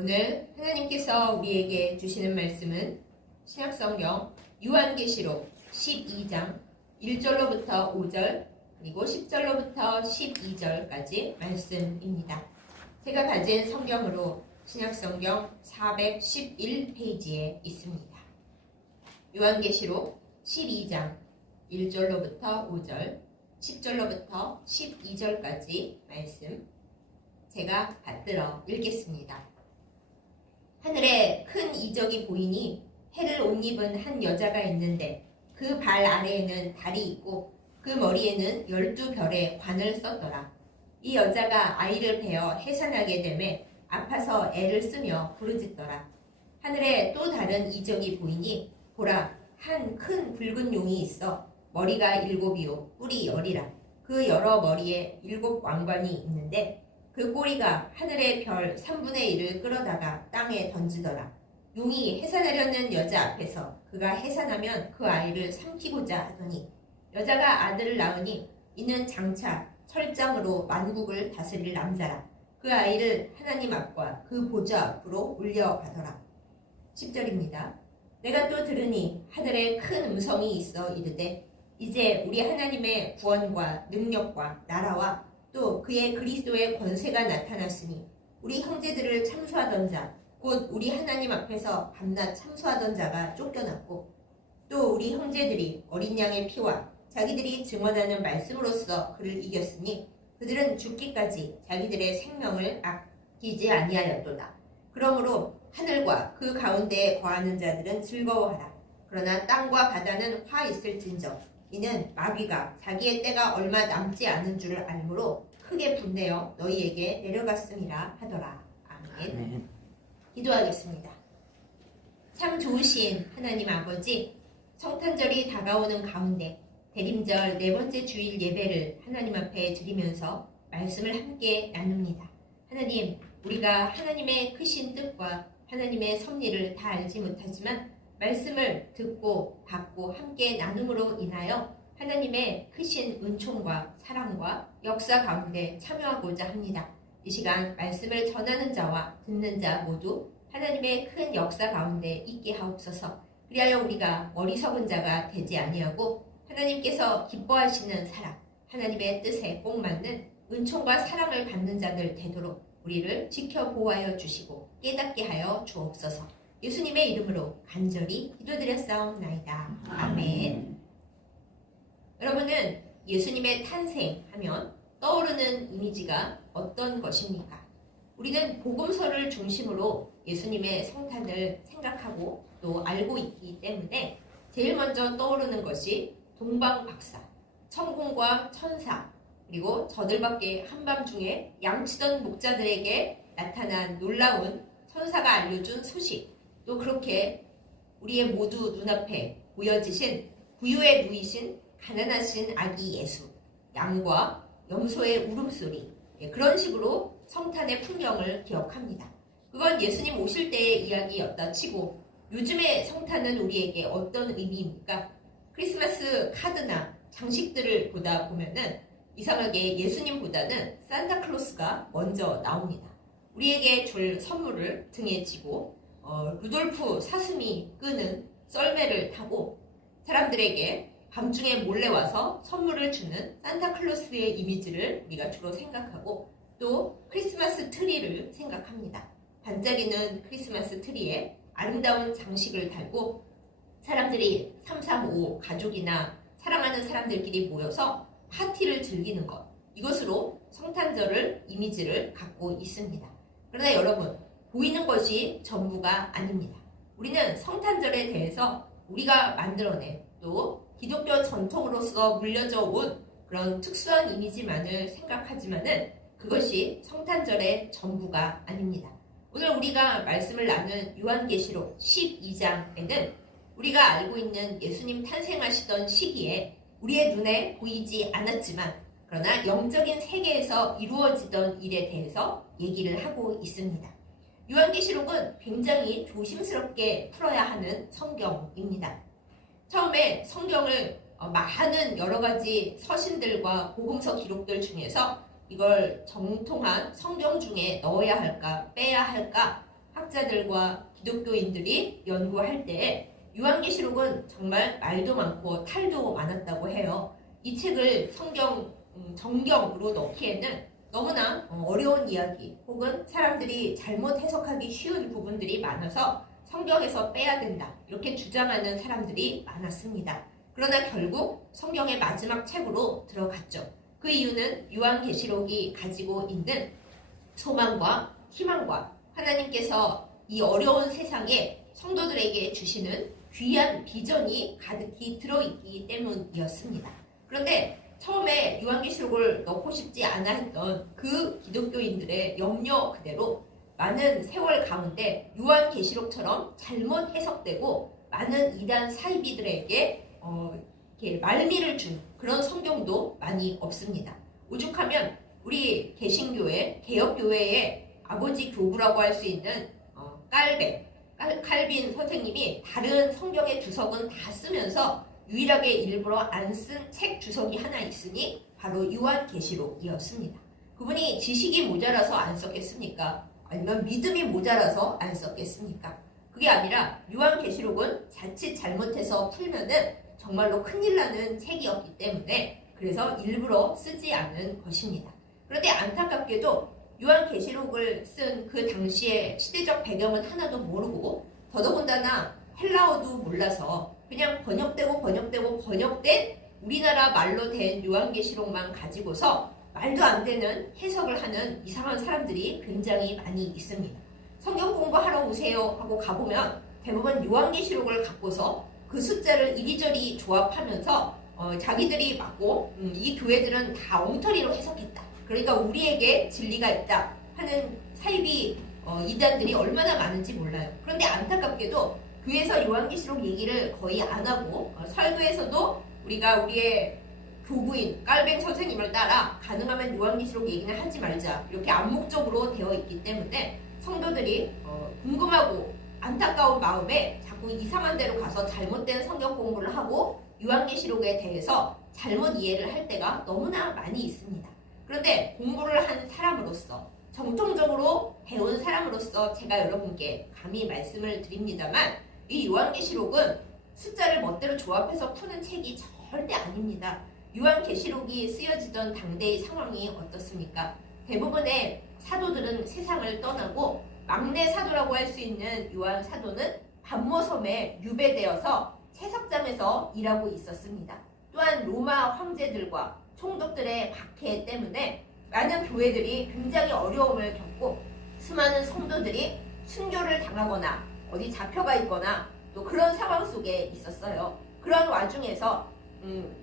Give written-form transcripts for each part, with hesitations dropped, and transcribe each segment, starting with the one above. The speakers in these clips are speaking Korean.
오늘 하나님께서 우리에게 주시는 말씀은 신약성경 요한계시록 12장 1절로부터 5절 그리고 10절로부터 12절까지 말씀입니다. 제가 가진 성경으로 신약성경 411페이지에 있습니다. 요한계시록 12장 1절로부터 5절 10절로부터 12절까지 말씀 제가 받들어 읽겠습니다. 하늘에 큰 이적이 보이니 해를 옷 입은 한 여자가 있는데 그 발 아래에는 달이 있고 그 머리에는 12별의 관을 썼더라. 이 여자가 아이를 베어 해산하게 되매 아파서 애를 쓰며 부르짖더라. 하늘에 또 다른 이적이 보이니 보라, 한 큰 붉은 용이 있어 머리가 7이요 뿔이 10이라. 그 여러 머리에 7 왕관이 있는데 그 꼬리가 하늘의 별 3분의 1을 끌어다가 땅에 던지더라. 용이 해산하려는 여자 앞에서 그가 해산하면 그 아이를 삼키고자 하더니 여자가 아들을 낳으니 이는 장차 철장으로 만국을 다스릴 남자라. 그 아이를 하나님 앞과 그 보좌 앞으로 올려가더라. 10절입니다. 내가 또 들으니 하늘에 큰 음성이 있어 이르되 이제 우리 하나님의 구원과 능력과 나라와 또 그의 그리스도의 권세가 나타났으니 우리 형제들을 참수하던 자 곧 우리 하나님 앞에서 밤낮 참수하던 자가 쫓겨났고 또 우리 형제들이 어린 양의 피와 자기들이 증언하는 말씀으로써 그를 이겼으니 그들은 죽기까지 자기들의 생명을 아끼지 아니하였도다. 그러므로 하늘과 그 가운데에 거하는 자들은 즐거워하라. 그러나 땅과 바다는 화 있을진저 이는 마귀가 자기의 때가 얼마 남지 않은 줄을 알므로 크게 분내어 너희에게 내려갔음이라 하더라. 아멘. 기도하겠습니다. 참 좋으신 하나님 아버지, 성탄절이 다가오는 가운데 대림절 4번째 주일 예배를 하나님 앞에 드리면서 말씀을 함께 나눕니다. 하나님, 우리가 하나님의 크신 뜻과 하나님의 섭리를 다 알지 못하지만 말씀을 듣고 받고 함께 나눔으로 인하여 하나님의 크신 은총과 사랑과 역사 가운데 참여하고자 합니다. 이 시간 말씀을 전하는 자와 듣는 자 모두 하나님의 큰 역사 가운데 있게 하옵소서. 그리하여 우리가 어리석은 자가 되지 아니하고 하나님께서 기뻐하시는 사람, 하나님의 뜻에 꼭 맞는 은총과 사랑을 받는 자들 되도록 우리를 지켜 보호하여 주시고 깨닫게 하여 주옵소서. 예수님의 이름으로 간절히 기도드렸사옵나이다. 아멘. 여러분은 예수님의 탄생하면 떠오르는 이미지가 어떤 것입니까? 우리는 복음서를 중심으로 예수님의 성탄을 생각하고 또 알고 있기 때문에 제일 먼저 떠오르는 것이 동방박사, 천군과 천사, 그리고 저들밖에 한밤중에 양치던 목자들에게 나타난 놀라운 천사가 알려준 소식, 또 그렇게 우리의 모두 눈앞에 보여지신 부유에 누이신 가난하신 아기 예수, 양과 염소의 울음소리, 그런 식으로 성탄의 풍경을 기억합니다. 그건 예수님 오실 때의 이야기였다 치고 요즘의 성탄은 우리에게 어떤 의미입니까? 크리스마스 카드나 장식들을 보다 보면은 이상하게 예수님보다는 산타클로스가 먼저 나옵니다. 우리에게 줄 선물을 등에 지고 루돌프 사슴이 끄는 썰매를 타고 사람들에게 밤중에 몰래 와서 선물을 주는 산타클로스의 이미지를 우리가 주로 생각하고 또 크리스마스 트리를 생각합니다. 반짝이는 크리스마스 트리에 아름다운 장식을 달고 사람들이 335 가족이나 사랑하는 사람들끼리 모여서 파티를 즐기는 것, 이것으로 성탄절을 이미지를 갖고 있습니다. 그러나 여러분, 보이는 것이 전부가 아닙니다. 우리는 성탄절에 대해서 우리가 만들어낸 또 기독교 전통으로서 물려져 온 그런 특수한 이미지만을 생각하지만은 그것이 성탄절의 전부가 아닙니다. 오늘 우리가 말씀을 나눈 요한계시록 12장에는 우리가 알고 있는 예수님 탄생하시던 시기에 우리의 눈에 보이지 않았지만 그러나 영적인 세계에서 이루어지던 일에 대해서 얘기를 하고 있습니다. 요한계시록은 굉장히 조심스럽게 풀어야 하는 성경입니다. 처음에 성경을 많은 여러 가지 서신들과 복음서 기록들 중에서 이걸 정통한 성경 중에 넣어야 할까 빼야 할까 학자들과 기독교인들이 연구할 때 요한계시록은 정말 말도 많고 탈도 많았다고 해요. 이 책을 정경으로 넣기에는 너무나 어려운 이야기 혹은 사람들이 잘못 해석하기 쉬운 부분들이 많아서 성경에서 빼야 된다 이렇게 주장하는 사람들이 많았습니다. 그러나 결국 성경의 마지막 책으로 들어갔죠. 그 이유는 요한계시록이 가지고 있는 소망과 희망과 하나님께서 이 어려운 세상에 성도들에게 주시는 귀한 비전이 가득히 들어있기 때문이었습니다. 그런데 처음에 요한계시록을 넣고 싶지 않아 했던 그 기독교인들의 염려 그대로 많은 세월 가운데 요한계시록처럼 잘못 해석되고 많은 이단 사이비들에게 이렇게 말미를 준 그런 성경도 많이 없습니다. 오죽하면 우리 개신교회, 개혁교회의 아버지 교부라고 할 수 있는 칼빈 선생님이 다른 성경의 주석은 다 쓰면서 유일하게 일부러 안 쓴 책 주석이 하나 있으니 바로 요한계시록이었습니다. 그분이 지식이 모자라서 안 썼겠습니까? 아니면 믿음이 모자라서 안 썼겠습니까? 그게 아니라 요한계시록은 자칫 잘못해서 풀면은 정말로 큰일 나는 책이었기 때문에 그래서 일부러 쓰지 않은 것입니다. 그런데 안타깝게도 요한계시록을 쓴 그 당시의 시대적 배경은 하나도 모르고 더더군다나 헬라어도 몰라서 그냥 번역된 우리나라 말로 된 요한계시록만 가지고서 말도 안 되는 해석을 하는 이상한 사람들이 굉장히 많이 있습니다. 성경 공부하러 오세요 하고 가보면 대부분 요한계시록을 갖고서 그 숫자를 이리저리 조합하면서 자기들이 맞고 이 교회들은 다 엉터리로 해석했다. 그러니까 우리에게 진리가 있다 하는 사이비 이단들이 얼마나 많은지 몰라요. 그런데 안타깝게도 교회에서 요한계시록 얘기를 거의 안 하고 설교에서도 우리가 우리의 교부인 깔뱅 선생님을 따라 가능하면 요한계시록 얘기는 하지 말자 이렇게 암묵적으로 되어 있기 때문에 성도들이 궁금하고 안타까운 마음에 자꾸 이상한 데로 가서 잘못된 성경 공부를 하고 요한계시록에 대해서 잘못 이해를 할 때가 너무나 많이 있습니다. 그런데 공부를 한 사람으로서 정통적으로 배운 사람으로서 제가 여러분께 감히 말씀을 드립니다만 이 요한계시록은 숫자를 멋대로 조합해서 푸는 책이 절대 아닙니다. 요한계시록이 쓰여지던 당대의 상황이 어떻습니까? 대부분의 사도들은 세상을 떠나고 막내 사도라고 할 수 있는 요한 사도는 반모섬에 유배되어서 채석장에서 일하고 있었습니다. 또한 로마 황제들과 총독들의 박해 때문에 많은 교회들이 굉장히 어려움을 겪고 수많은 성도들이 순교를 당하거나 어디 잡혀가 있거나 또 그런 상황 속에 있었어요. 그런 와중에서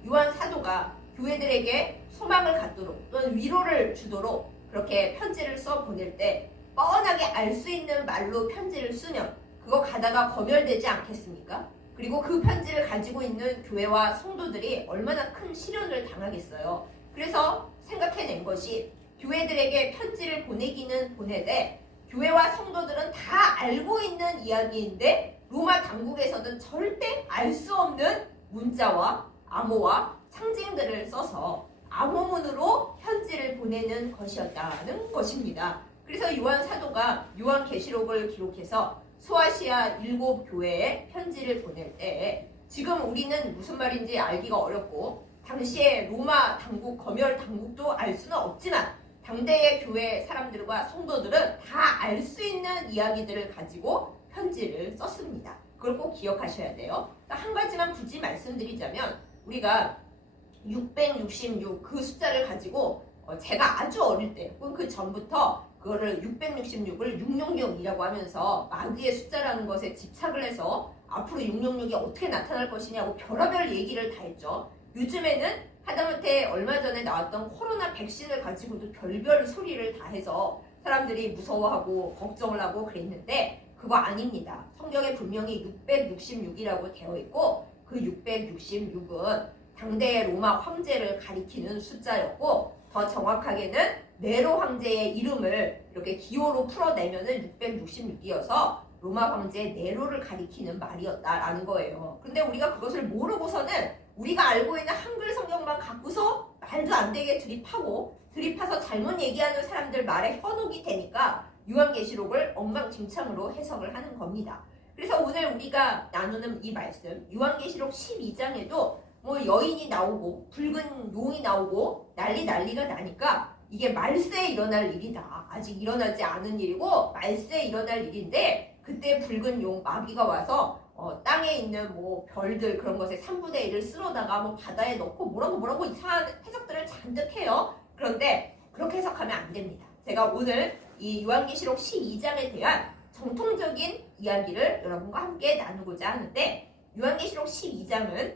요한 사도가 교회들에게 소망을 갖도록 또는 위로를 주도록 그렇게 편지를 써 보낼 때 뻔하게 알 수 있는 말로 편지를 쓰면 그거 가다가 검열되지 않겠습니까? 그리고 그 편지를 가지고 있는 교회와 성도들이 얼마나 큰 시련을 당하겠어요. 그래서 생각해낸 것이 교회들에게 편지를 보내기는 보내되 교회와 성도들은 다 알고 있는 이야기인데 로마 당국에서는 절대 알 수 없는 문자와 암호와 상징들을 써서 암호문으로 편지를 보내는 것이었다는 것입니다. 그래서 요한 사도가 요한계시록을 기록해서 소아시아 7교회에 편지를 보낼 때 지금 우리는 무슨 말인지 알기가 어렵고 당시에 로마 당국, 검열 당국도 알 수는 없지만 당대의 교회 사람들과 성도들은 다 알 수 있는 이야기들을 가지고 편지를 썼습니다. 그걸 꼭 기억하셔야 돼요. 한 가지만 굳이 말씀드리자면 우리가 666 그 숫자를 가지고 제가 아주 어릴 때 혹은 그 전부터 그거를 666을 666이라고 하면서 마귀의 숫자라는 것에 집착을 해서 앞으로 666이 어떻게 나타날 것이냐고 별의별 얘기를 다 했죠. 요즘에는 하다못해 얼마 전에 나왔던 코로나 백신을 가지고도 별별 소리를 다 해서 사람들이 무서워하고 걱정을 하고 그랬는데 그거 아닙니다. 성경에 분명히 666이라고 되어 있고 그 666은 당대의 로마 황제를 가리키는 숫자였고 더 정확하게는 네로 황제의 이름을 이렇게 기호로 풀어내면은 666이어서 로마 황제 네로를 가리키는 말이었다라는 거예요. 근데 우리가 그것을 모르고서는 우리가 알고 있는 한글 성경만 갖고서 말도 안 되게 드립하고 드립해서 잘못 얘기하는 사람들 말에 현혹이 되니까 요한계시록을 엉망진창으로 해석을 하는 겁니다. 그래서 오늘 우리가 나누는 이 말씀, 요한계시록 12장에도 뭐 여인이 나오고 붉은 용이 나오고 난리가 나니까 이게 말세에 일어날 일이다. 아직 일어나지 않은 일이고 말세에 일어날 일인데 그때 붉은 용 마귀가 와서 땅에 있는 뭐 별들 그런 것의 3분의 1을 쓸어다가 뭐 바다에 넣고 뭐라고 이상한 해석들을 잔뜩 해요. 그런데 그렇게 해석하면 안 됩니다. 제가 오늘 이 요한계시록 12장에 대한 정통적인 이야기를 여러분과 함께 나누고자 하는데 요한계시록 12장은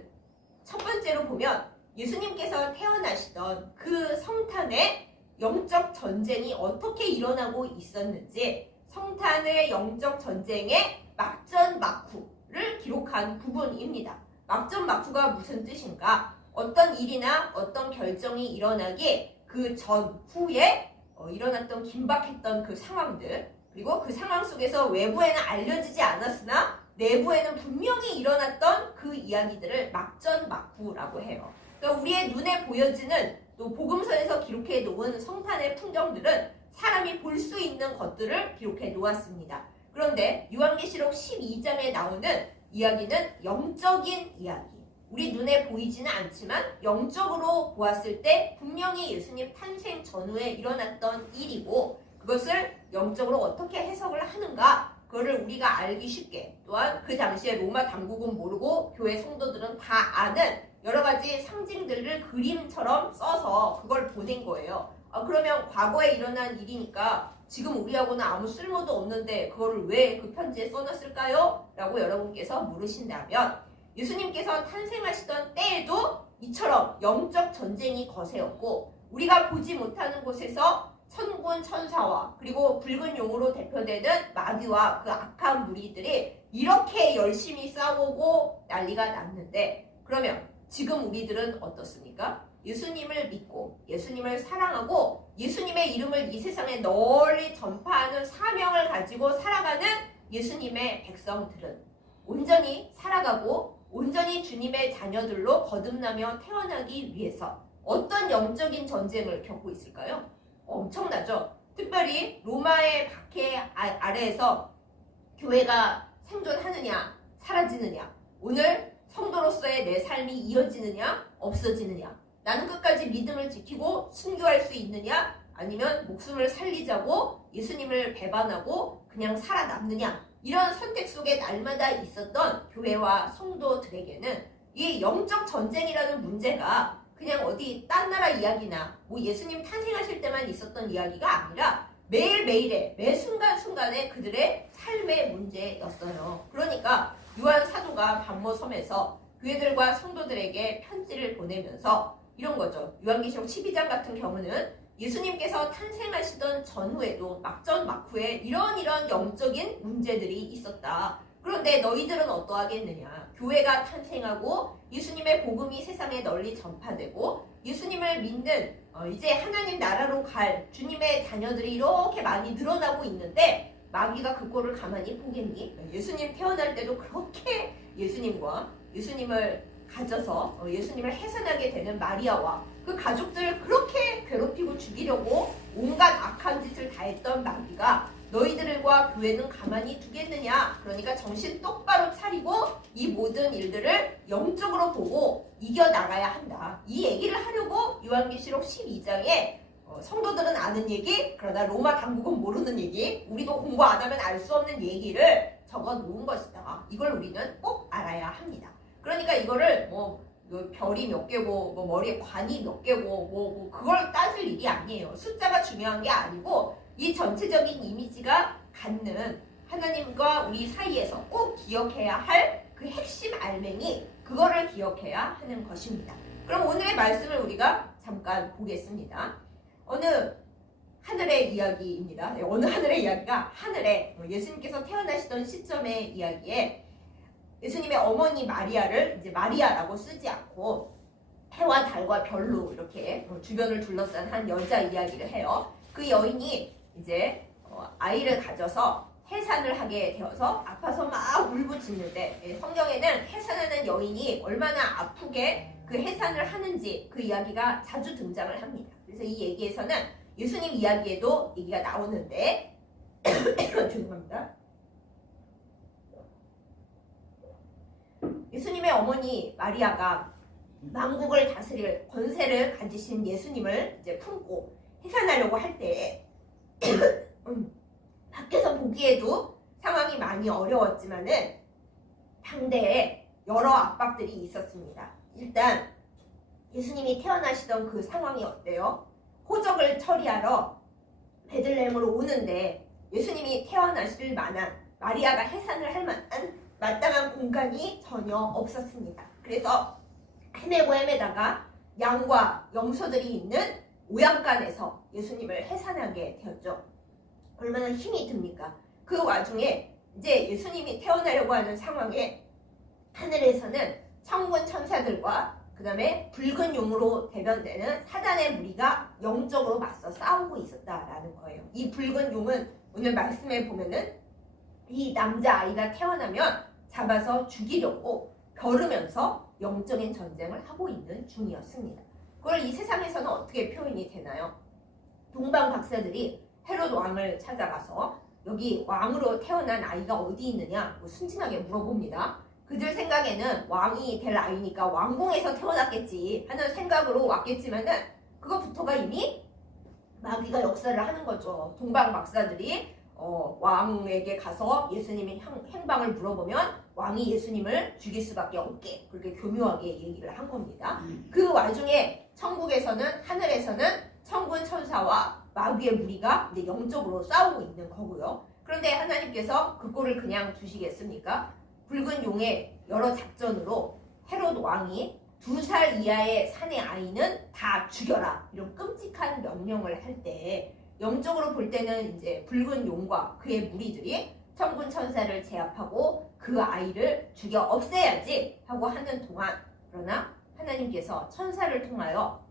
첫 번째로 보면 예수님께서 태어나시던 그 성탄의 영적 전쟁이 어떻게 일어나고 있었는지 성탄의 영적 전쟁의 막전막후를 기록한 부분입니다. 막전막후가 무슨 뜻인가? 어떤 일이나 어떤 결정이 일어나기 그 전후에 일어났던 긴박했던 그 상황들 그리고 그 상황 속에서 외부에는 알려지지 않았으나 내부에는 분명히 일어났던 그 이야기들을 막전막후라고 해요. 그러니까 우리의 눈에 보여지는 또 복음서에서 기록해 놓은 성탄의 풍경들은 사람이 볼 수 있는 것들을 기록해 놓았습니다. 그런데 요한계시록 12장에 나오는 이야기는 영적인 이야기. 우리 눈에 보이지는 않지만 영적으로 보았을 때 분명히 예수님 탄생 전후에 일어났던 일이고 그것을 영적으로 어떻게 해석을 하는가 그거를 우리가 알기 쉽게 또한 그 당시에 로마 당국은 모르고 교회 성도들은 다 아는 여러 가지 상징들을 그림처럼 써서 그걸 보낸 거예요. 그러면 과거에 일어난 일이니까 지금 우리하고는 아무 쓸모도 없는데 그거를 왜 그 편지에 써놨을까요? 라고 여러분께서 물으신다면 예수님께서 탄생하시던 때에도 이처럼 영적 전쟁이 거세었고 우리가 보지 못하는 곳에서 천군 천사와 그리고 붉은 용으로 대표되는 마귀와 그 악한 무리들이 이렇게 열심히 싸우고 난리가 났는데 그러면 지금 우리들은 어떻습니까? 예수님을 믿고 예수님을 사랑하고 예수님의 이름을 이 세상에 널리 전파하는 사명을 가지고 살아가는 예수님의 백성들은 온전히 살아가고 온전히 주님의 자녀들로 거듭나며 태어나기 위해서 어떤 영적인 전쟁을 겪고 있을까요? 엄청나죠. 특별히 로마의 박해 아래에서 교회가 생존하느냐 사라지느냐 오늘 성도로서의 내 삶이 이어지느냐 없어지느냐 나는 끝까지 믿음을 지키고 순교할 수 있느냐 아니면 목숨을 살리자고 예수님을 배반하고 그냥 살아남느냐 이런 선택 속에 날마다 있었던 교회와 성도들에게는 이 영적 전쟁이라는 문제가 그냥 어디 딴 나라 이야기나 뭐 예수님 탄생하실 때만 있었던 이야기가 아니라 매일매일의 매 순간순간에 그들의 삶의 문제였어요. 그러니까 요한 사도가 반모섬에서 교회들과 성도들에게 편지를 보내면서 이런 거죠. 요한계시록 12장 같은 경우는 예수님께서 탄생하시던 전후에도 막전막후에 이런 영적인 문제들이 있었다. 그런데 너희들은 어떠하겠느냐. 교회가 탄생하고 예수님의 복음이 세상에 널리 전파되고 예수님을 믿는 이제 하나님 나라로 갈 주님의 자녀들이 이렇게 많이 늘어나고 있는데 마귀가 그꼴을 가만히 보겠니? 예수님 태어날 때도 그렇게 예수님을 가져서 예수님을 해산하게 되는 마리아와 그 가족들을 그렇게 괴롭히고 죽이려고 온갖 악한 짓을 다 했던 마귀가 너희들과 교회는 가만히 두겠느냐. 그러니까 정신 똑바로 차리고 이 모든 일들을 영적으로 보고 이겨나가야 한다. 이 얘기를 하려고 요한계시록 12장에 성도들은 아는 얘기 그러나 로마 당국은 모르는 얘기 우리도 공부 안 하면 알 수 없는 얘기를 적어 놓은 것이다. 이걸 우리는 꼭 알아야 합니다. 그러니까 이거를 뭐 별이 몇 개고 뭐 머리에 관이 몇 개고 뭐 그걸 따질 일이 아니에요. 숫자가 중요한 게 아니고 이 전체적인 이미지가 갖는 하나님과 우리 사이에서 꼭 기억해야 할 그 핵심 알맹이 그거를 기억해야 하는 것입니다. 그럼 오늘의 말씀을 우리가 잠깐 보겠습니다. 어느 하늘의 이야기입니다. 어느 하늘의 이야기가 하늘에 예수님께서 태어나시던 시점의 이야기에 예수님의 어머니 마리아를 이제 마리아라고 쓰지 않고 해와 달과 별로 이렇게 주변을 둘러싼 한 여자 이야기를 해요. 그 여인이 이제 아이를 가져서 해산을 하게 되어서 아파서 막 울부짖는데 성경에는 해산하는 여인이 얼마나 아프게 그 해산을 하는지 그 이야기가 자주 등장을 합니다. 그래서 이 얘기에서는 예수님 이야기에도 얘기가 나오는데 죄송합니다. 예수님의 어머니 마리아가 만국을 다스릴 권세를 가지신 예수님을 이제 품고 해산하려고 할 때 밖에서 보기에도 상황이 많이 어려웠지만은 당대에 여러 압박들이 있었습니다. 일단 예수님이 태어나시던 그 상황이 어때요? 호적을 처리하러 베들레헴으로 오는데 예수님이 태어나실 만한, 마리아가 해산을 할 만한 마땅한 공간이 전혀 없었습니다. 그래서 헤매고 헤매다가 양과 염소들이 있는 오양간에서 예수님을 해산하게 되었죠. 얼마나 힘이 듭니까? 그 와중에 이제 예수님이 태어나려고 하는 상황에 하늘에서는 천군 천사들과 그 다음에 붉은 용으로 대변되는 사단의 무리가 영적으로 맞서 싸우고 있었다라는 거예요. 이 붉은 용은 오늘 말씀에 보면은 이 남자아이가 태어나면 잡아서 죽이려고 겨루면서 영적인 전쟁을 하고 있는 중이었습니다. 그걸 이 세상에서는 어떻게 표현이 되나요? 동방 박사들이 헤롯 왕을 찾아가서 여기 왕으로 태어난 아이가 어디 있느냐 순진하게 물어봅니다. 그들 생각에는 왕이 될 아이니까 왕궁에서 태어났겠지 하는 생각으로 왔겠지만은 그것부터가 이미 마귀가 역사를 하는 거죠. 동방 박사들이 왕에게 가서 예수님의 행방을 물어보면 왕이 예수님을 죽일 수밖에 없게 그렇게 교묘하게 얘기를 한 겁니다. 그 와중에 천국에서는, 하늘에서는 천군 천사와 마귀의 무리가 이제 영적으로 싸우고 있는 거고요. 그런데 하나님께서 그 꼴을 그냥 두시겠습니까? 붉은 용의 여러 작전으로 헤롯 왕이 2살 이하의 산의 아이는 다 죽여라 이런 끔찍한 명령을 할 때 영적으로 볼 때는 이제 붉은 용과 그의 무리들이 천군 천사를 제압하고 그 아이를 죽여 없애야지 하고 하는 동안, 그러나 하나님께서 천사를 통하여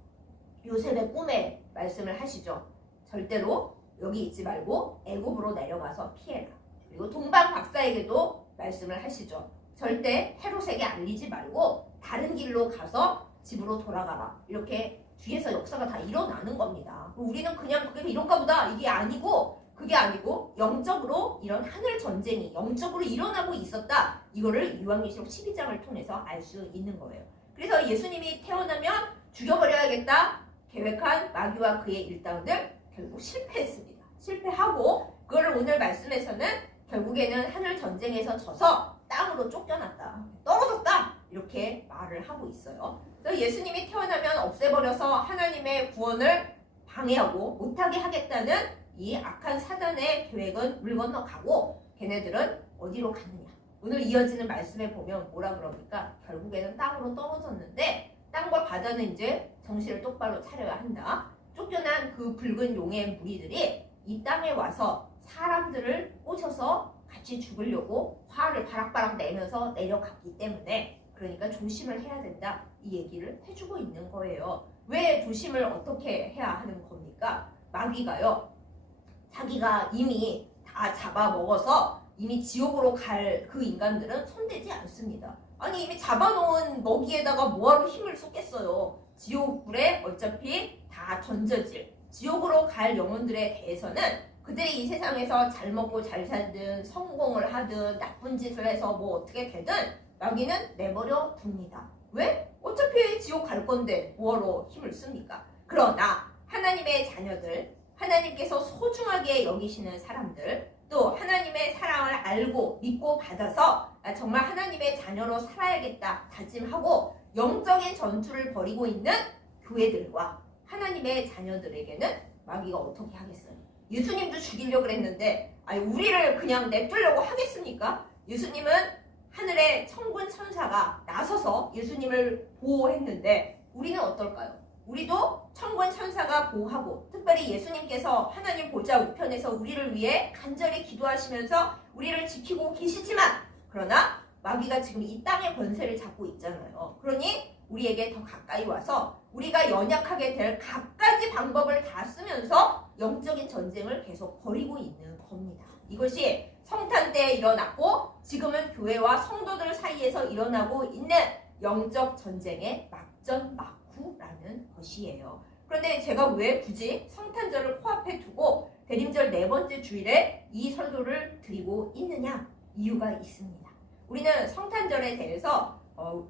요셉의 꿈에 말씀을 하시죠. 절대로 여기 있지 말고 애굽으로 내려가서 피해라. 그리고 동방 박사에게도 말씀을 하시죠. 절대 헤롯에게 알리지 말고 다른 길로 가서 집으로 돌아가라. 이렇게 뒤에서 역사가 다 일어나는 겁니다. 우리는 그냥 그게 이런가 보다 이게 아니고, 그게 아니고 영적으로 이런 하늘 전쟁이 영적으로 일어나고 있었다. 이거를 요한계시록 12장을 통해서 알 수 있는 거예요. 그래서 예수님이 태어나면 죽여버려야겠다 계획한 마귀와 그의 일당들 결국 실패했습니다. 실패하고 그거를 오늘 말씀에서는 결국에는 하늘 전쟁에서 져서 땅으로 쫓겨났다, 떨어졌다 이렇게 말을 하고 있어요. 그래서 예수님이 태어나면 없애버려서 하나님의 구원을 방해하고 못하게 하겠다는 이 악한 사단의 계획은 물 건너가고 걔네들은 어디로 갔느냐. 오늘 이어지는 말씀에 보면 뭐라 그럽니까? 결국에는 땅으로 떨어졌는데 땅과 바다는 이제 정신을 똑바로 차려야 한다. 쫓겨난 그 붉은 용의 무리들이 이 땅에 와서 사람들을 꼬셔서 같이 죽으려고 화를 바락바락 내면서 내려갔기 때문에, 그러니까 조심을 해야 된다 이 얘기를 해주고 있는 거예요. 왜 조심을 어떻게 해야 하는 겁니까? 마귀가요, 자기가 이미 다 잡아먹어서 이미 지옥으로 갈 그 인간들은 손대지 않습니다. 아니 이미 잡아놓은 먹이에다가 뭐하러 힘을 쏟겠어요. 지옥불에 어차피 다 던져질, 지옥으로 갈 영혼들에 대해서는 그들이 이 세상에서 잘 먹고 잘 살든 성공을 하든 나쁜 짓을 해서 뭐 어떻게 되든 마귀는 내버려 둡니다. 왜? 어차피 지옥 갈 건데 뭐하러 힘을 씁니까? 그러나 하나님의 자녀들, 하나님께서 소중하게 여기시는 사람들, 또 하나님의 사랑을 알고 믿고 받아서 정말 하나님의 자녀로 살아야겠다 다짐하고 영적인 전투를 벌이고 있는 교회들과 하나님의 자녀들에게는 마귀가 어떻게 하겠어요? 예수님도 죽이려고 그랬는데 아니 우리를 그냥 냅두려고 하겠습니까? 예수님은 하늘의 천군 천사가 나서서 예수님을 보호했는데 우리는 어떨까요? 우리도 천군 천사가 보호하고, 특별히 예수님께서 하나님 보좌 우편에서 우리를 위해 간절히 기도하시면서 우리를 지키고 계시지만, 그러나 마귀가 지금 이 땅의 권세를 잡고 있잖아요. 그러니 우리에게 더 가까이 와서 우리가 연약하게 될 갖가지 방법을 다 쓰면서 영적인 전쟁을 계속 벌이고 있는 겁니다. 이것이 성탄 때 일어났고 지금은 교회와 성도들 사이에서 일어나고 있는 영적 전쟁의 막전막후라는 것이에요. 그런데 제가 왜 굳이 성탄절을 코앞에 두고 대림절 네 번째 주일에 이 설교를 드리고 있느냐? 이유가 있습니다. 우리는 성탄절에 대해서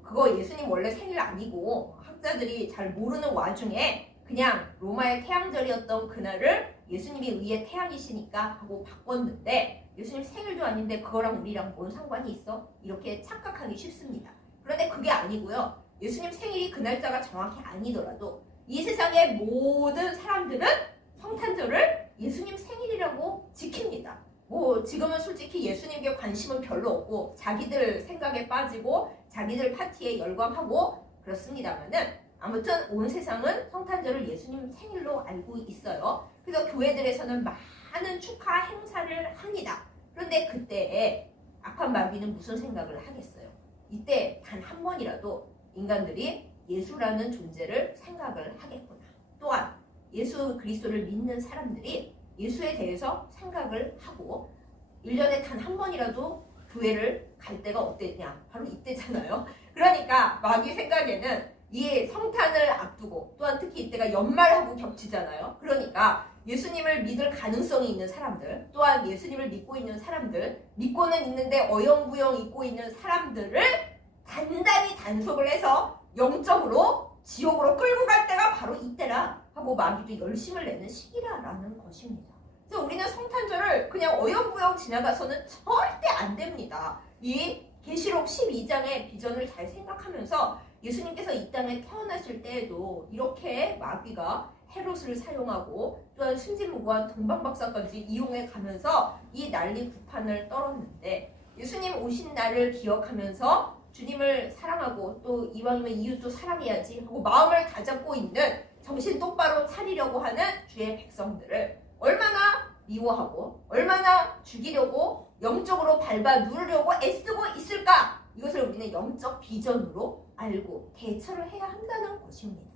그거 예수님 원래 생일 아니고 학자들이 잘 모르는 와중에 그냥 로마의 태양절이었던 그날을 예수님이 의의 태양이시니까 하고 바꿨는데 예수님 생일도 아닌데 그거랑 우리랑 뭔 상관이 있어? 이렇게 착각하기 쉽습니다. 그런데 그게 아니고요. 예수님 생일이 그 날짜가 정확히 아니더라도 이 세상의 모든 사람들은 성탄절을 예수님 생일이라고 지킵니다. 뭐 지금은 솔직히 예수님께 관심은 별로 없고 자기들 생각에 빠지고 자기들 파티에 열광하고 그렇습니다만은 아무튼 온 세상은 성탄절을 예수님 생일로 알고 있어요. 그래서 교회들에서는 많은 축하 행사를 합니다. 그런데 그때에 악한 마귀는 무슨 생각을 하겠어요? 이때 단 한 번이라도 인간들이 예수라는 존재를 생각을 하겠구나. 또한 예수 그리스도를 믿는 사람들이 예수에 대해서 생각을 하고 1년에 단 한 번이라도 교회를 갈 때가 어땠냐? 바로 이때잖아요. 그러니까 마귀 생각에는 이 성탄을 앞두고 또한 특히 이때가 연말하고 겹치잖아요. 그러니까 예수님을 믿을 가능성이 있는 사람들 또한 예수님을 믿고 있는 사람들 믿고는 있는데 어영부영 잊고 있는 사람들을 단단히 단속을 해서 영적으로 지옥으로 끌고 갈 때가 바로 이때라 하고 마귀도 열심을 내는 시기라라는 것입니다. 그래서 우리는 성탄절을 그냥 어영부영 지나가서는 절대 안 됩니다. 이 계시록 12장의 비전을 잘 생각하면서 예수님께서 이 땅에 태어나실 때에도 이렇게 마귀가 헤롯을 사용하고 또한 순진무구한 동방박사까지 이용해 가면서 이 난리 구판을 떨었는데 예수님 오신 날을 기억하면서 주님을 사랑하고 또 이왕이면 이웃도 사랑해야지 하고 마음을 다잡고 있는 정신 똑바로 차리려고 하는 주의 백성들을 얼마나 미워하고 얼마나 죽이려고 영적으로 밟아 누르려고 애쓰고 있을까? 이것을 우리는 영적 비전으로 알고 대처를 해야 한다는 것입니다.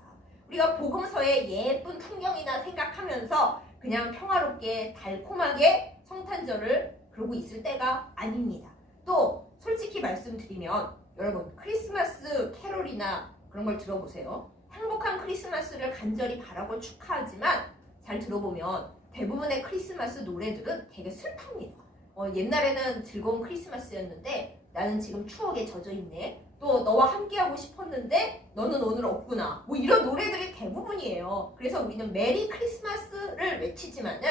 우리가 복음서의 예쁜 풍경이나 생각하면서 그냥 평화롭게 달콤하게 성탄절을 그러고 있을 때가 아닙니다. 또 솔직히 말씀드리면 여러분 크리스마스 캐롤이나 그런 걸 들어보세요. 행복한 크리스마스를 간절히 바라고 축하하지만 잘 들어보면 대부분의 크리스마스 노래들은 되게 슬픕니다. 옛날에는 즐거운 크리스마스였는데 나는 지금 추억에 젖어 있네. 또 너와 함께하고 싶었는데 너는 오늘 없구나. 뭐 이런 노래들이 대부분이에요. 그래서 우리는 메리 크리스마스를 외치지만은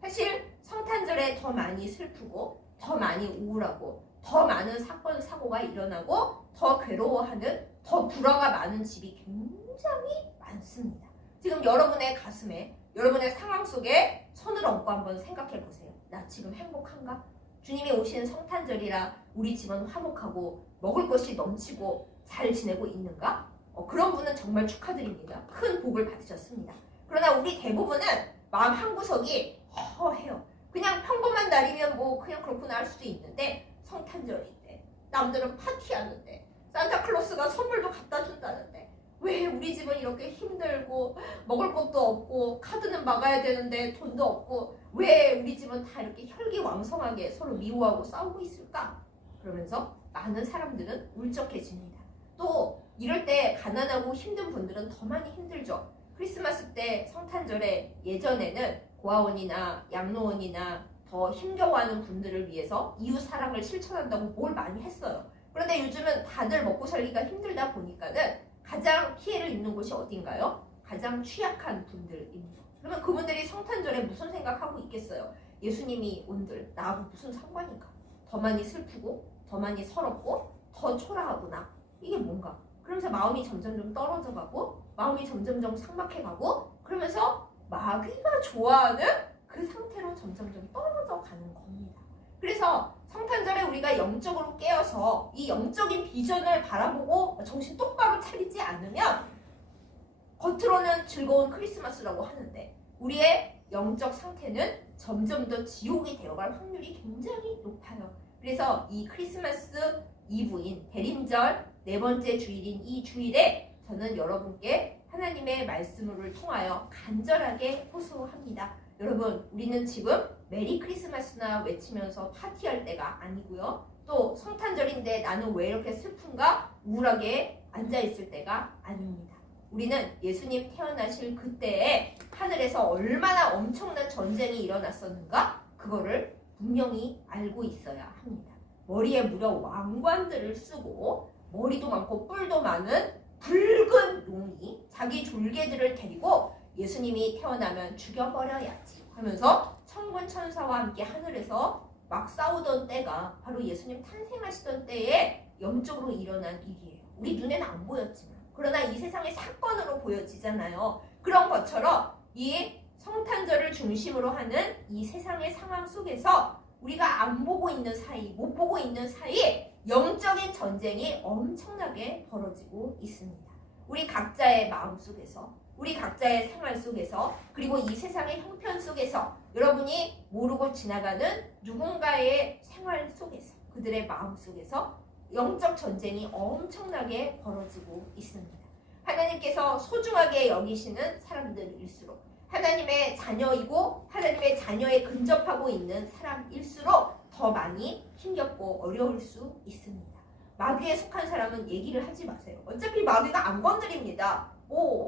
사실 성탄절에 더 많이 슬프고 더 많이 우울하고 더 많은 사건 사고가 일어나고 더 괴로워하는 더 불화가 많은 집이 굉장히 많습니다. 지금 여러분의 가슴에 여러분의 상황 속에 손을 얹고 한번 생각해 보세요. 나 지금 행복한가? 주님이 오신 성탄절이라 우리 집은 화목하고 먹을 것이 넘치고 잘 지내고 있는가? 그런 분은 정말 축하드립니다. 큰 복을 받으셨습니다. 그러나 우리 대부분은 마음 한구석이 허해요. 그냥 평범한 날이면 뭐 그냥 그렇구나 할 수도 있는데 성탄절인데 남들은 파티하는데 산타클로스가 선물도 갖다 준다는데 왜 우리 집은 이렇게 힘들고 먹을 것도 없고 카드는 막아야 되는데 돈도 없고 왜 우리 집은 다 이렇게 혈기왕성하게 서로 미워하고 싸우고 있을까? 그러면서 많은 사람들은 울적해집니다. 또 이럴 때 가난하고 힘든 분들은 더 많이 힘들죠. 크리스마스 때 성탄절에 예전에는 고아원이나 양로원이나 더 힘겨워하는 분들을 위해서 이웃 사랑을 실천한다고 뭘 많이 했어요. 그런데 요즘은 다들 먹고 살기가 힘들다 보니까는 가장 피해를 입는 곳이 어딘가요? 가장 취약한 분들입니다. 그러면 그분들이 성탄절에 무슨 생각하고 있겠어요? 예수님이 온들 나하고 무슨 상관인가? 더 많이 슬프고 더 많이 서럽고 더 초라하구나. 이게 뭔가? 그러면서 마음이 점점점 떨어져 가고 마음이 점점점 삭막해 가고 그러면서 마귀가 좋아하는 그 상태로 점점점 떨어져 가는 겁니다. 그래서 성탄절에 우리가 영적으로 깨어서 이 영적인 비전을 바라보고 정신 똑바로 차리지 않으면 겉으로는 즐거운 크리스마스라고 하는데 우리의 영적 상태는 점점 더 지옥이 되어갈 확률이 굉장히 높아요. 그래서 이 크리스마스 이브인 대림절 네 번째 주일인 이 주일에 저는 여러분께 하나님의 말씀을 통하여 간절하게 호소합니다. 여러분, 우리는 지금 메리 크리스마스나 외치면서 파티할 때가 아니고요. 또 성탄절인데 나는 왜 이렇게 슬픈가 우울하게 앉아있을 때가 아닙니다. 우리는 예수님 태어나실 그때에 하늘에서 얼마나 엄청난 전쟁이 일어났었는가? 그거를 분명히 알고 있어야 합니다. 머리에 무려 왕관들을 쓰고 머리도 많고 뿔도 많은 붉은 용이 자기 졸개들을 데리고 예수님이 태어나면 죽여버려야지 하면서 천군 천사와 함께 하늘에서 막 싸우던 때가 바로 예수님 탄생하시던 때에 영적으로 일어난 일이에요. 우리 눈에는 안 보였지만 그러나 이 세상의 사건으로 보여지잖아요. 그런 것처럼 이 성탄절을 중심으로 하는 이 세상의 상황 속에서 우리가 안 보고 있는 사이, 못 보고 있는 사이 영적인 전쟁이 엄청나게 벌어지고 있습니다. 우리 각자의 마음 속에서, 우리 각자의 생활 속에서, 그리고 이 세상의 형편 속에서 여러분이 모르고 지나가는 누군가의 생활 속에서, 그들의 마음 속에서 영적 전쟁이 엄청나게 벌어지고 있습니다. 하나님께서 소중하게 여기시는 사람들일수록, 하나님의 자녀이고 하나님의 자녀에 근접하고 있는 사람일수록 더 많이 힘겹고 어려울 수 있습니다. 마귀에 속한 사람은 얘기를 하지 마세요. 어차피 마귀가 안 건드립니다.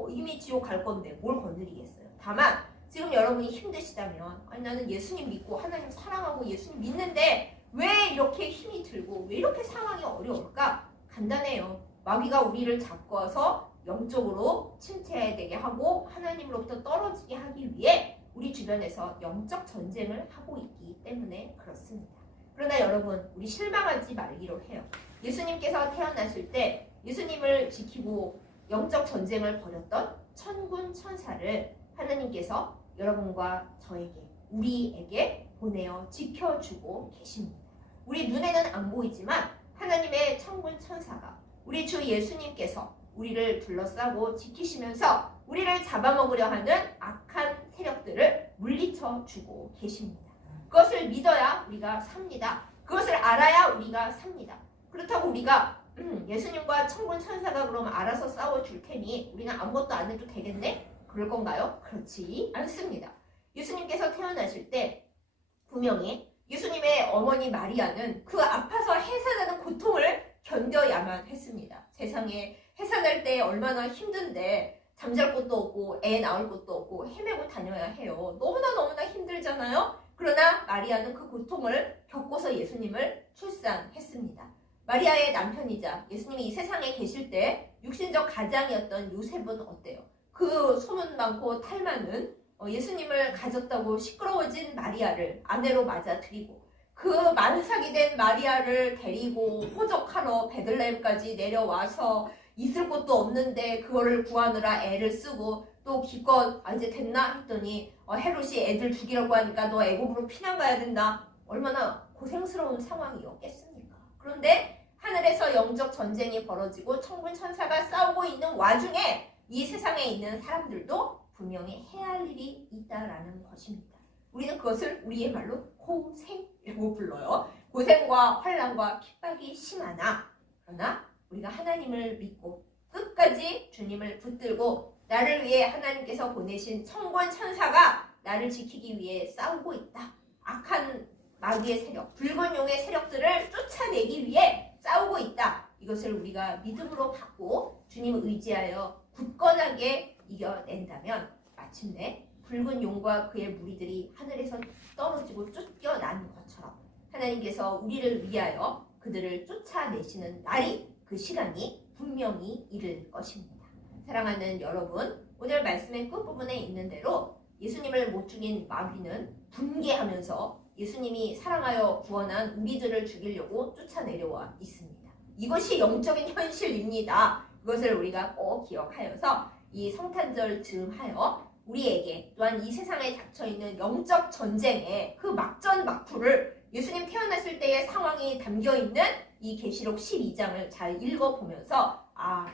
이미 지옥 갈 건데 뭘 건드리겠어요. 다만 지금 여러분이 힘드시다면, 아니 나는 예수님 믿고 하나님 사랑하고 예수님 믿는데 왜 이렇게 힘이 들고 왜 이렇게 상황이 어려울까? 간단해요. 마귀가 우리를 잡고서 영적으로 침체되게 하고 하나님으로부터 떨어지게 하기 위해 우리 주변에서 영적 전쟁을 하고 있기 때문에 그렇습니다. 그러나 여러분, 우리 실망하지 말기로 해요. 예수님께서 태어나실 때 예수님을 지키고 영적 전쟁을 벌였던 천군 천사를 하나님께서 여러분과 저에게, 우리에게 보내어 지켜주고 계십니다. 우리 눈에는 안 보이지만 하나님의 천군 천사가 우리 주 예수님께서 우리를 둘러싸고 지키시면서 우리를 잡아먹으려 하는 악한 세력들을 물리쳐 주고 계십니다. 그것을 믿어야 우리가 삽니다. 그것을 알아야 우리가 삽니다. 그렇다고 우리가 예수님과 천군 천사가 그럼 알아서 싸워줄 테니 우리는 아무것도 안 해도 되겠네? 그럴 건가요? 그렇지 않습니다. 예수님께서 태어나실 때 분명히 예수님의 어머니 마리아는 그 아파서 해산하는 고통을 견뎌야만 했습니다. 세상에 해산할 때 얼마나 힘든데 잠잘 곳도 없고 애 낳을 곳도 없고 헤매고 다녀야 해요. 너무나 힘들잖아요. 그러나 마리아는 그 고통을 겪고서 예수님을 출산했습니다. 마리아의 남편이자 예수님이 이 세상에 계실 때 육신적 가장이었던 요셉은 어때요? 그 소문 많고 탈 많은 예수님을 가졌다고 시끄러워진 마리아를 아내로 맞아들이고 그 만삭이 된 마리아를 데리고 호적하러 베들레헴까지 내려와서 있을 곳도 없는데 그거를 구하느라 애를 쓰고 또 기껏 이제 됐나 했더니 헤롯이 애들 죽이려고 하니까 너 애굽으로 피난 가야 된다. 얼마나 고생스러운 상황이었겠습니까? 그런데 하늘에서 영적 전쟁이 벌어지고 천군 천사가 싸우고 있는 와중에 이 세상에 있는 사람들도 분명히 해야 할 일이 있다라는 것입니다. 우리는 그것을 우리의 말로 고생이라고 불러요. 고생과 환난과 핍박이 심하나 그러나 우리가 하나님을 믿고 끝까지 주님을 붙들고 나를 위해 하나님께서 보내신 천군 천사가 나를 지키기 위해 싸우고 있다. 악한 마귀의 세력, 붉은 용의 세력들을 쫓아내기 위해 싸우고 있다. 이것을 우리가 믿음으로 받고 주님을 의지하여 굳건하게 이겨낸다면 마침내 붉은 용과 그의 무리들이 하늘에서 떨어지고 쫓겨난 것처럼 하나님께서 우리를 위하여 그들을 쫓아내시는 날이, 그 시간이 분명히 이를 것입니다. 사랑하는 여러분, 오늘 말씀의 끝부분에 있는 대로 예수님을 못 죽인 마귀는 분개하면서 예수님이 사랑하여 구원한 우리들을 죽이려고 쫓아내려와 있습니다. 이것이 영적인 현실입니다. 그것을 우리가 꼭 기억하여서 이 성탄절 즈음하여 우리에게 또한 이 세상에 닥쳐있는 영적 전쟁의 그 막전막투를 예수님 태어났을 때의 상황이 담겨있는 이 계시록 12장을 잘 읽어보면서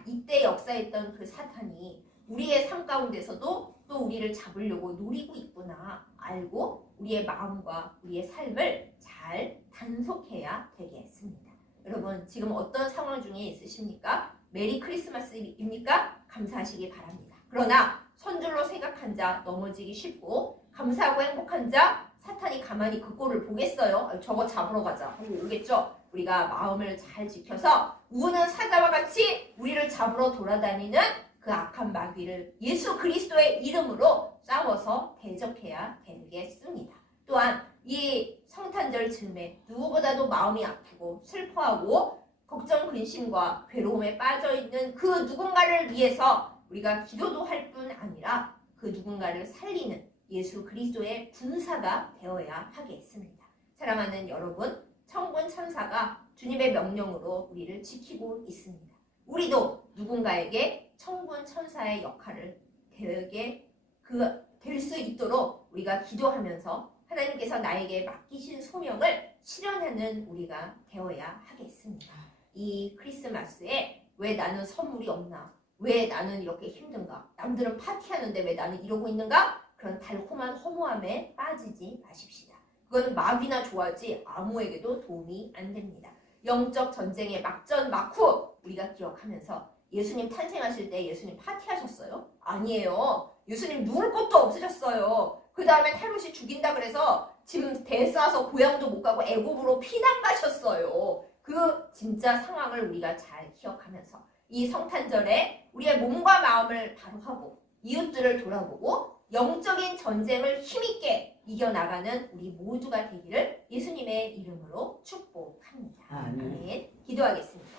이때 역사했던 그 사탄이 우리의 삶 가운데서도 또 우리를 잡으려고 노리고 있구나 알고 우리의 마음과 우리의 삶을 잘 단속해야 되겠습니다. 여러분, 지금 어떤 상황 중에 있으십니까? 메리 크리스마스입니까? 감사하시기 바랍니다. 그러나 선줄로 생각한 자 넘어지기 쉽고 감사하고 행복한 자 사탄이 가만히 그 꼴을 보겠어요? 저거 잡으러 가자 하고 오겠죠? 우리가 마음을 잘 지켜서 우는 사자와 같이 우리를 잡으러 돌아다니는 그 악한 마귀를 예수 그리스도의 이름으로 싸워서 대적해야 되겠습니다. 또한 이 성탄절 즈음에 누구보다도 마음이 아프고 슬퍼하고 걱정, 근심과 괴로움에 빠져있는 그 누군가를 위해서 우리가 기도도 할 뿐 아니라 그 누군가를 살리는 예수 그리스도의 군사가 되어야 하겠습니다. 사랑하는 여러분, 천군 천사가 주님의 명령으로 우리를 지키고 있습니다. 우리도 누군가에게 천군 천사의 역할을 될 수 있도록 우리가 기도하면서 하나님께서 나에게 맡기신 소명을 실현하는 우리가 되어야 하겠습니다. 이 크리스마스에 왜 나는 선물이 없나? 왜 나는 이렇게 힘든가? 남들은 파티하는데 왜 나는 이러고 있는가? 그런 달콤한 허무함에 빠지지 마십시다. 그건 마귀나 좋아하지 아무에게도 도움이 안 됩니다. 영적 전쟁의 막전 막후 우리가 기억하면서 예수님 탄생하실 때 예수님 파티하셨어요? 아니에요. 예수님 누울 곳도 없으셨어요. 그 다음에 헤롯이 죽인다 그래서 지금 대싸서 고향도 못 가고 애굽으로 피난 가셨어요. 그 진짜 상황을 우리가 잘 기억하면서 이 성탄절에 우리의 몸과 마음을 바로 하고 이웃들을 돌아보고 영적인 전쟁을 힘있게 이겨나가는 우리 모두가 되기를 예수님의 이름으로 축복합니다. 아멘. 기도하겠습니다.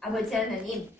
아버지 하나님,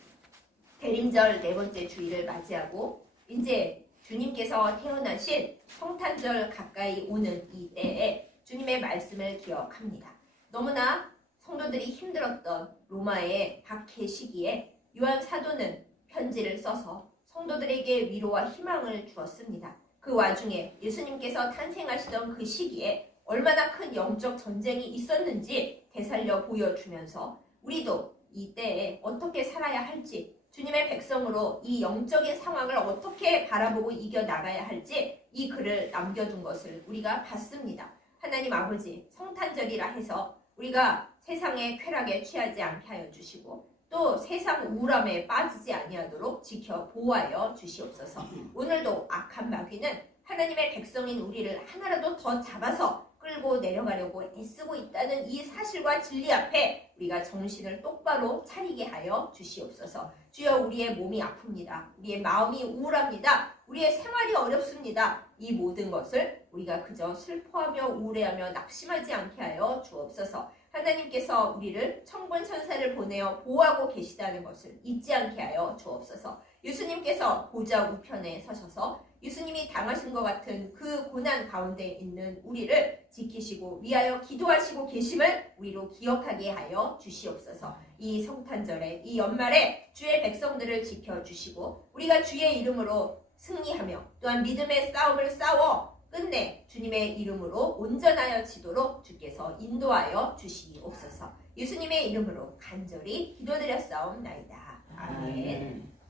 대림절 4번째 주일을 맞이하고 이제 주님께서 태어나신 성탄절 가까이 오는 이 때에 주님의 말씀을 기억합니다. 너무나 성도들이 힘들었던 로마의 박해 시기에 요한 사도는 편지를 써서 성도들에게 위로와 희망을 주었습니다. 그 와중에 예수님께서 탄생하시던 그 시기에 얼마나 큰 영적 전쟁이 있었는지 되살려 보여주면서 우리도 이 때에 어떻게 살아야 할지, 주님의 백성으로 이 영적인 상황을 어떻게 바라보고 이겨나가야 할지 이 글을 남겨둔 것을 우리가 봤습니다. 하나님 아버지, 성탄절이라 해서 우리가 세상의 쾌락에 취하지 않게 하여 주시고 또 세상 우울함에 빠지지 아니하도록 지켜 보호하여 주시옵소서. 오늘도 악한 마귀는 하나님의 백성인 우리를 하나라도 더 잡아서 끌고 내려가려고 애쓰고 있다는 이 사실과 진리 앞에 우리가 정신을 똑바로 차리게 하여 주시옵소서. 주여, 우리의 몸이 아픕니다. 우리의 마음이 우울합니다. 우리의 생활이 어렵습니다. 이 모든 것을 우리가 그저 슬퍼하며 우울해하며 낙심하지 않게 하여 주옵소서. 하나님께서 우리를 천군 천사를 보내어 보호하고 계시다는 것을 잊지 않게 하여 주옵소서. 예수님께서 보좌 우편에 서셔서 예수님이 당하신 것 같은 그 고난 가운데 있는 우리를 지키시고 위하여 기도하시고 계심을 우리로 기억하게 하여 주시옵소서. 이 성탄절에, 이 연말에 주의 백성들을 지켜주시고 우리가 주의 이름으로 승리하며 또한 믿음의 싸움을 싸워 끝내 주님의 이름으로 온전하여 지도록 주께서 인도하여 주시옵소서. 예수님의 이름으로 간절히 기도드렸사옵나이다. 아멘.